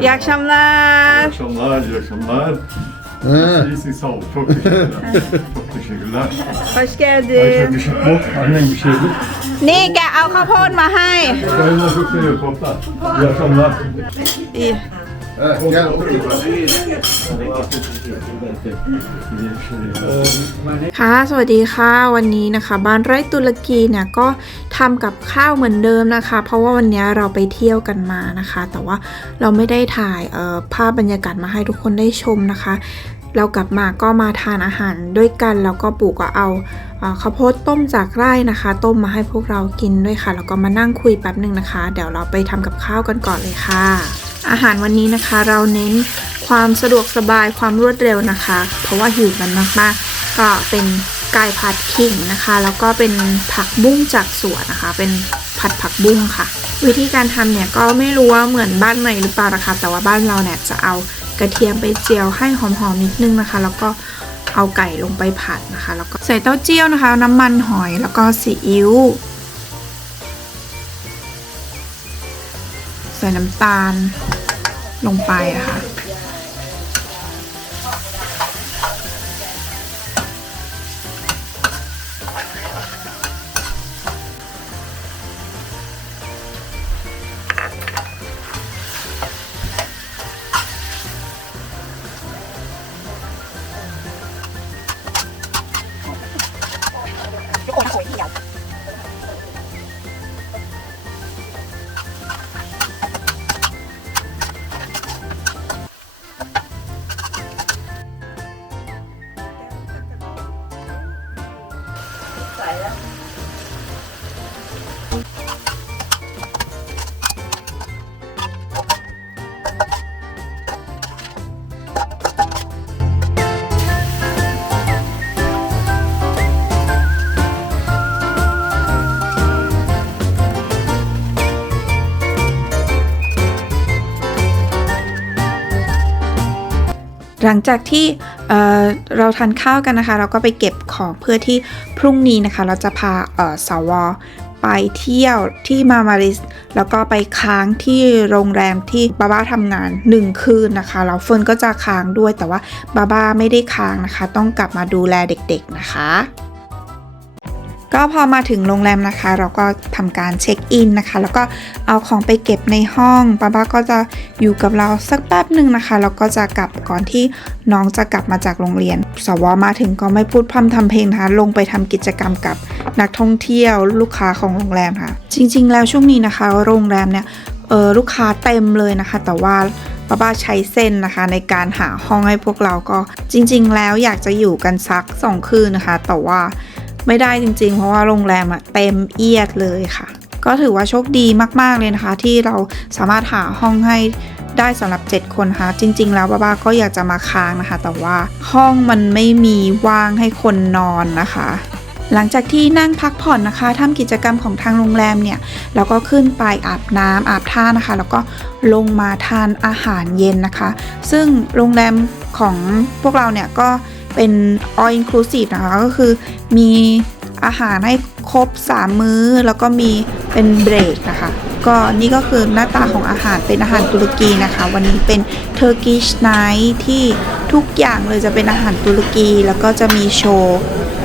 İyi akşamlar. akşamlar, iyi akşamlar. Ha. İyisin sağ ol. Çok teşekkürler. Çok teşekkürler. Hoş Ayşe geldin. bir şey yok. Annem bir şey yok. นี่แกเอาข้าวโพดมาให้ Ben de çok seviyorum toplar. İyi akşamlar. İyi. Ha, gel otur. ค่ะ สวัสดีค่ะ วันนี้นะคะ บ้านไร่ตุรกีเนี่ยก็ทำกับข้าวเหมือนเดิมนะคะ เพราะว่าวันนี้เราไปเที่ยวกันมานะคะ แต่ว่าเราไม่ได้ถ่ายภาพบรรยากาศมาให้ทุกคนได้ชมนะคะ เรากลับมาก็มาทานอาหารด้วยกันแล้วก็ปู่ก็เอาข้าวโพดต้มจากไร่นะคะ ต้มมาให้พวกเรากินด้วยค่ะ แล้วก็มานั่งคุยแป๊บหนึ่งนะคะ เดี๋ยวเราไปทำกับข้าวกันก่อนเลยค่ะ อาหารวันนี้นะคะ เราเน้นความสะดวกสบายความรวดเร็วนะคะ เพราะว่าหิวกันมากๆ ก็เป็นไก่ผัดขิงนะคะ แล้วก็เป็นผักบุ้งจากสวนนะคะ เป็นผัดผักบุ้งค่ะ วิธีการทำเนี่ยก็ไม่รู้ว่าเหมือนบ้านไหนหรือเปล่านะคะ แต่ว่าบ้านเราเนี่ยจะเอากระเทียมไปเจียวให้หอมๆนิดนึงนะคะ แล้วก็เอาไก่ลงไปผัดนะคะ แล้วก็ใส่เต้าเจี้ยวนะคะ น้ำมันหอยแล้วก็ซีอิ๊วใส่น้ำตาล ลงไปอะค่ะ หลังจากที่เเราทานข้าวกันนะคะ เราก็ไปเก็บของเพื่อที่พรุ่งนี้นะคะ เราจะพาเอ่อสวไปเที่ยวที่มามาริส แล้วก็ไปค้างที่โรงแรมที่บาบ้าทำงาน 1 คืนนะคะแล้วเฟิร์นก็จะค้างด้วยแต่ว่าบาบ้าไม่ได้ค้างนะคะ ต้องกลับมาดูแลเด็กๆนะคะ ก็พอมาถึงโรงแรมนะคะ เราก็ทำการเช็คอินนะคะ แล้วก็เอาของไปเก็บในห้องป้าบ้าก็จะอยู่กับเราสักแป๊บหนึ่งนะคะ แล้วก็จะกลับก่อนที่น้องจะกลับมาจากโรงเรียน สวมาถึงก็ไม่พูดพร่ำทำเพลงนะคะ ลงไปทำกิจกรรมกับนักท่องเที่ยวลูกค้าของโรงแรมค่ะ จริง ๆ แล้วช่วงนี้นะคะ โรงแรมเนี่ยเออลูกค้าเต็มเลยนะคะ แต่ว่าป้าบ้าใช้เส้นนะคะ ในการหาห้องให้พวกเราก็จริง ๆ แล้วอยากจะอยู่กันสักสองคืนนะคะ แต่ว่า ไม่ได้จริงๆ เพราะว่าโรงแรมอะเต็มเอียดเลยค่ะ ก็ถือว่าโชคดีมากๆเลยนะคะ ที่เราสามารถหาห้องให้ได้สำหรับ 7 คนค่ะ จริง ๆ แล้วบ้าๆก็อยากจะมาค้างนะคะ แต่ว่าห้องมันไม่มีว่างให้คนนอนนะคะหลังจากที่นั่งพักผ่อนนะคะทำกิจกรรมของทางโรงแรมเนี่ยเราก็ขึ้นไปอาบน้ำอาบท่านะคะ แล้วก็ลงมาทานอาหารเย็นนะคะ ซึ่งโรงแรมของพวกเราเนี่ยก็ เป็น all inclusive นะคะ ก็คือมีอาหารให้ครบ 3 มื้อ แล้วก็มีเป็นเบรกนะคะ ก็นี่ก็คือหน้าตาของอาหารเป็นอาหารตุรกีนะคะ วันนี้เป็น Turkish Night ที่ทุกอย่างเลยจะเป็นอาหารตุรกี แล้วก็จะมีโชว์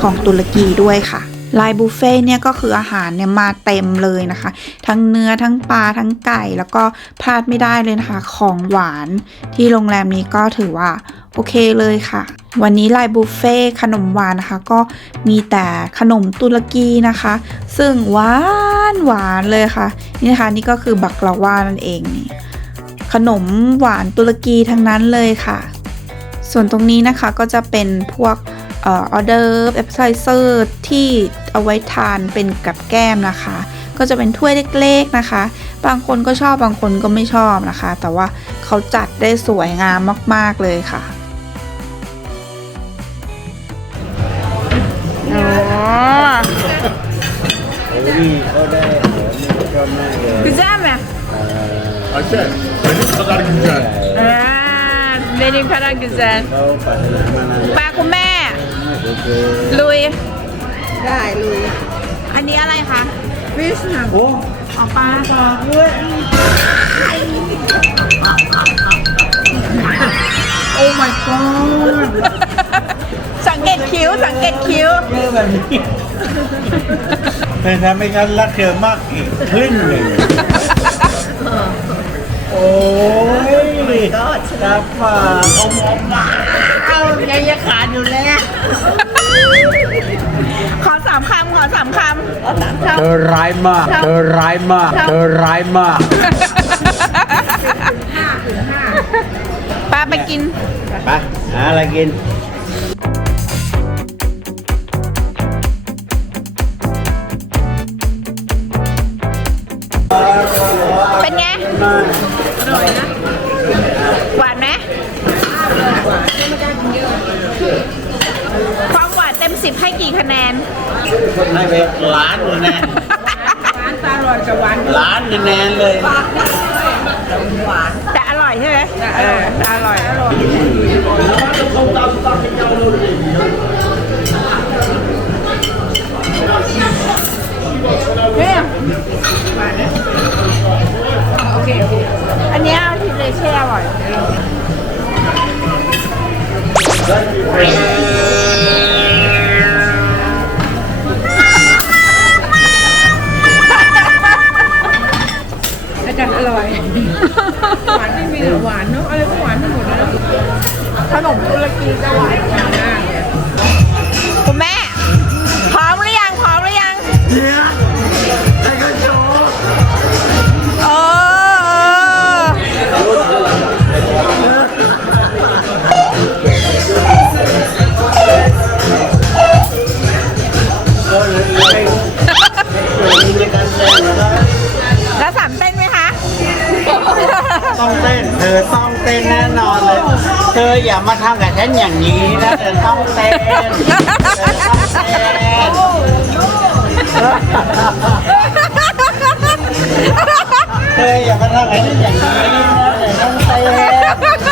ของตุรกีด้วยค่ะลายบุฟเฟ่ต์เนี่ยก็คืออาหารเนี่ยมาเต็มเลยนะคะ ทั้งเนื้อทั้งปลาทั้งไก่แล้วก็พลาดไม่ได้เลยนะคะ ของหวานที่โรงแรมนี้ก็ถือว่า โอเคเลยค่ะ วันนี้ลายบุฟเฟ่ขนมหวานนะคะ ก็มีแต่ขนมตุรกีนะคะ ซึ่งหวานหวานเลยค่ะ นี่นะคะนี่ก็คือบักลาวานั่นเองนี่ขนมหวานตุรกีทั้งนั้นเลยค่ะ ส่วนตรงนี้นะคะก็จะเป็นพวกออเดอร์เอฟไซเซอร์ที่เอาไว้ทานเป็นกับแก้มนะคะ ก็จะเป็นถ้วยเล็กๆนะคะ บางคนก็ชอบบางคนก็ไม่ชอบนะคะ แต่ว่าเขาจัดได้สวยงามมากๆเลยค่ะ Güzel mi? Ayşe, benim kadar güzel. benim kadar güzel ปลาคุณแม่ลุย ได้ลุยอันนี้อะไรคะฟิชนะ O เอาปลาต่อด้วยโอ้ my god สังเกตคิ้ว สังเกตคิ้วเยอะแบบนี้ แต่ถ้าไม่งั้นรักเธอมากอีกครึ่งหนึ่งโอ้ยตาฝาเอาหมอมาเอายังจะขาดอยู่แล้วขอสามคำขอสามคำขอสามคเธอร้ายมาก เธอร้ายมาก เธอร้ายมากป้าไปกิน ไปหาอะไรกิน เป็นไงอร่อยนะ หวานไหมความหวานเต็มสิบให้กี่คะแนน ให้ไปล้านคะแนนหวานตาอร่อยกับหวานล้านคะแนนเลยแต่อร่อยใช่ไหมเออแต่อร่อยอ เธอต้องเต้นต้องเต้นเธออย่ามาทำกับฉันอย่างนี้นะเธอต้องเต้น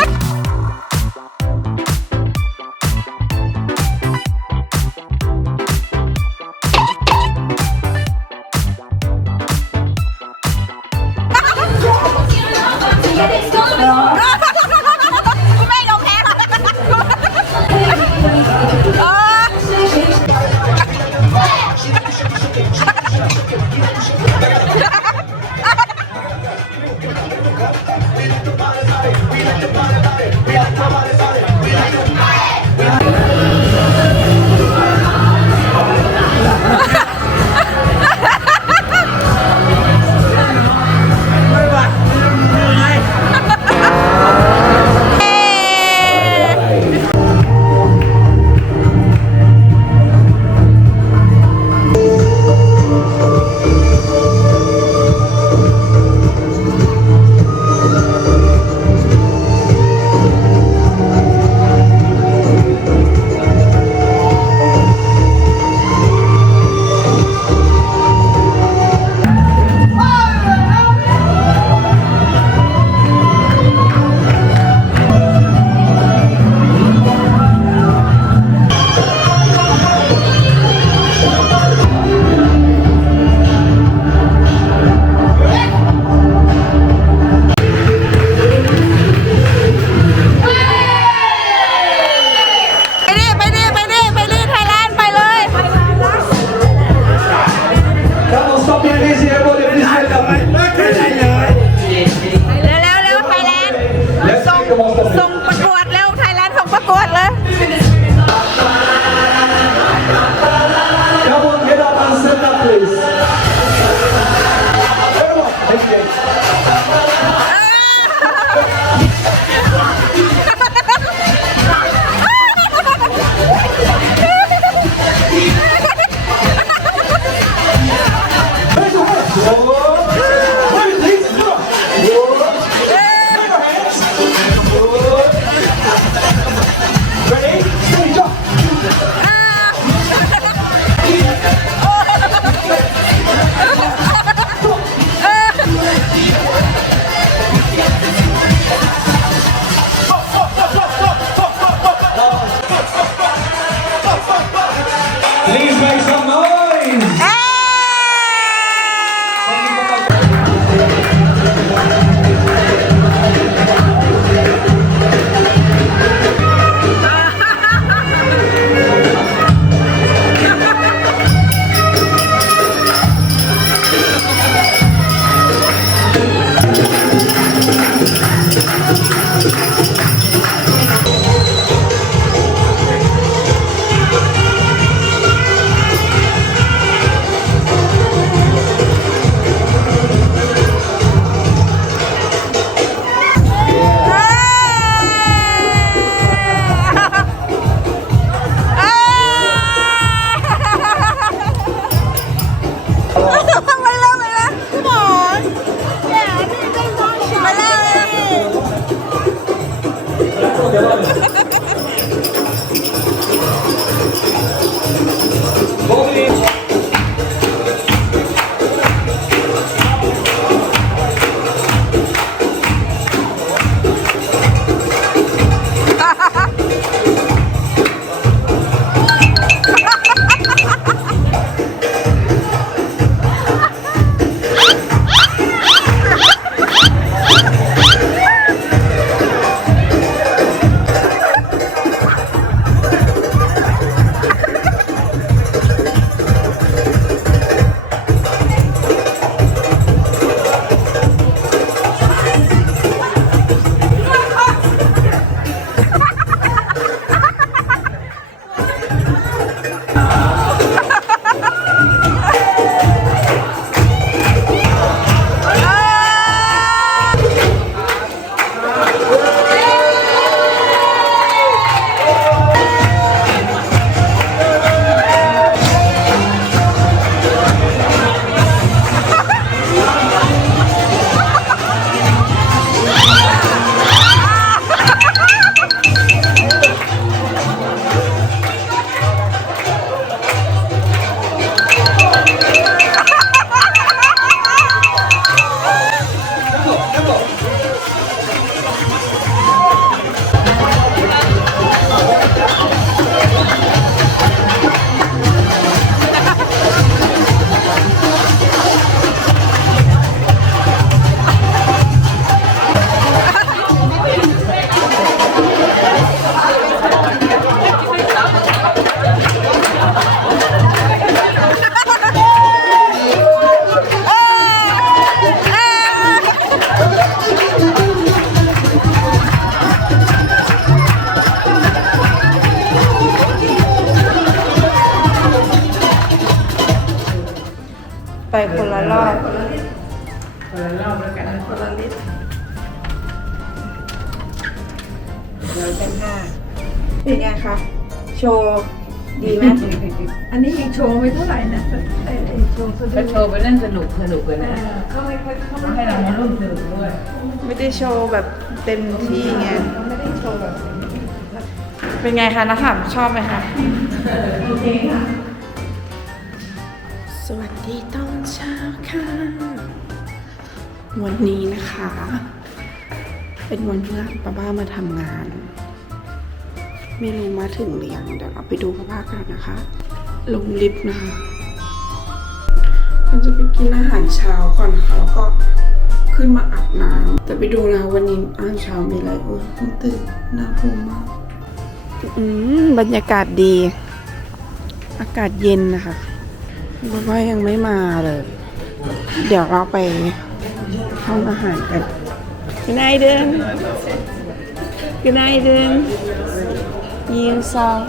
ร้อยเป็นห้าเป็นไงคะโชว์ดีไหมอันนี้ยังโชว์ไม่เท่าไหร่นะไอ้ไอ้โชว์สะก็ดุดโชว์ไปเล่นสนุกสนุกกันนะเขาไม่ค่อยเขาไม่ให้เรามาร่วมสนุกด้วย ไม่ได้โชว์แบบเต็มที่ไงเขาไม่ได้โชว์แบบเป็นไงคะนักข่าวชอบไหมคะสวัสดีตอนเช้าค่ะ วันนี้นะคะ เป็นวันเพื่อป้าบ้ามาทำงาน ไม่รู้มาถึงหรือยังเดี๋ยวเราไปดูป้าบ้ากันนะคะ ลงลิฟต์นะคะมันจะไปกินอาหารเช้าก่อนค่ะแล้วก็ขึ้นมาอาบน้ำแต่ไปดูนะวันนี้อาหารเช้ามีอะไรโอ้ยตื่นน่าภูมิมากอืมบรรยากาศดี อากาศเย็นนะคะเพราะว่ายังไม่มาเลย เดี๋ยวเราไปห้องอาหารกัน กันไอเดินกันไอเดินยิงซอง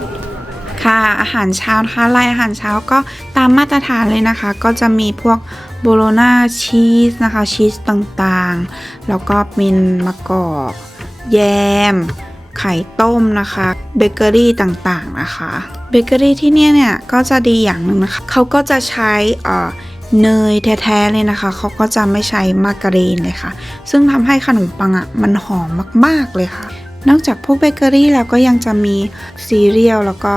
ค่ะอาหารเช้านะคะลายอาหารเช้าก็ตามมาตรฐานเลยนะคะ ก็จะมีพวกโบโลนาชีสนะคะชีสต่างๆ แล้วก็มีมะกอกแยม ไข่ต้มนะคะเบเกอรี่ต่างๆนะคะเบเกอรี่ที่เนี่ยเนี่ยก็จะดีอย่างหนึ่งนะคะเขาก็จะใช้อ่อ เนยแท้ๆเลยนะคะ เขาก็จะไม่ใช้มาการีนเลยค่ะ ซึ่งทำให้ขนมปังอะมันหอมมากๆเลยค่ะ นอกจากพวกเบเกอรี่แล้วก็ยังจะมีซีเรียลแล้วก็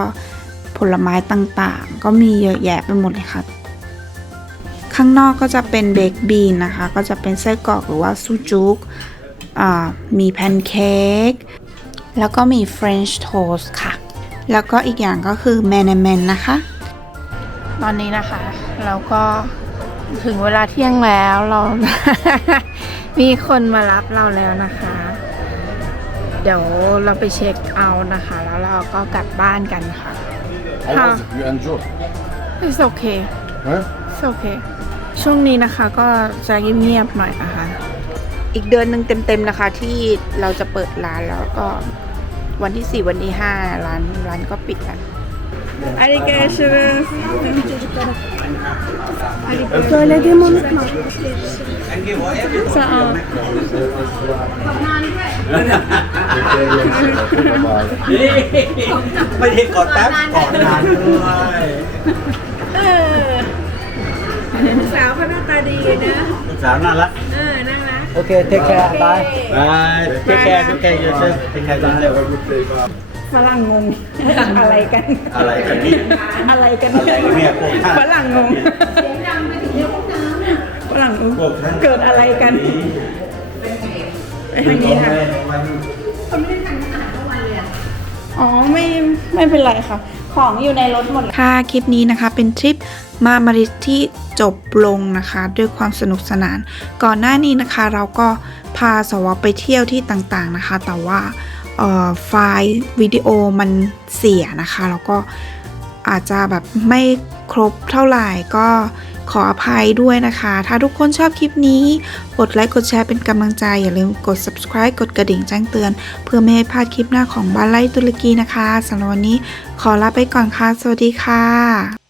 ผลไม้ต่างๆ ก็มีเยอะแยะไปหมดเลยค่ะ ข้างนอกก็จะเป็นเบคบีนนะคะ ก็จะเป็นไส้กรอกหรือว่าซูจุกมีแพนเค้กแล้วก็มี French Toast ค่ะ แล้วก็อีกอย่างก็คือ m a n a m a n นะคะ ตอนนี้นะคะ เราก็ ถึงเวลาเที่ยงแล้วเรา มีคนมารับเราแล้วนะคะ เดี๋ยวเราไปเช็คเอาท์นะคะ แล้วเราก็กลับบ้านกันค่ะ How was it? You enjoy? It's okay Huh? It's okay ช่วงนี้นะคะก็จะเงียบๆหน่อยนะคะ อีกเดือนหนึ่งเต็มๆนะคะ ที่เราจะเปิดร้านแล้วก็วันที่ 4 วันที่ 5 ร้านร้านก็ปิดแล้วอาริเกชันไม่ได้กดแป๊บกดนานด้วยสาวเขาหน้าตาดีนะลูกสาวน่ารัก เออนั่งนะโอเคเทคแคร์บายบายเทคแคร์เทคแคร์เยอะเทคแคร์เยอะ ฝรั่งงงอะไรกัน อะไรกันนี่อะไรกันอะไรกันเนี่ยพวกท่านฝรั่งงงฝรั่งงงพวกท่านเกิดอะไรกันไปทางนี้ค่ะอ๋อไม่ไม่เป็นไรค่ะ ของอยู่ในรถหมดค่ะคลิปนี้นะคะ เป็นทริปมามาริสที่จบลงนะคะ ด้วยความสนุกสนาน ก่อนหน้านี้นะคะ เราก็พาสวไปเที่ยวที่ต่างๆนะคะ แต่ว่าเอ่อ ไฟล์วิดีโอมันเสียนะคะ แล้วก็อาจจะแบบไม่ครบเท่าไหร่ก็ขออภัยด้วยนะคะ ถ้าทุกคนชอบคลิปนี้ กดไลค์ กดแชร์เป็นกำลังใจ อย่าลืมกด subscribe กดกระดิ่งแจ้งเตือน เพื่อไม่ให้พลาดคลิปหน้าของบ้านไล่ตุรกีนะคะสำหรับวันนี้ขอลาไปก่อนค่ะ สวัสดีค่ะ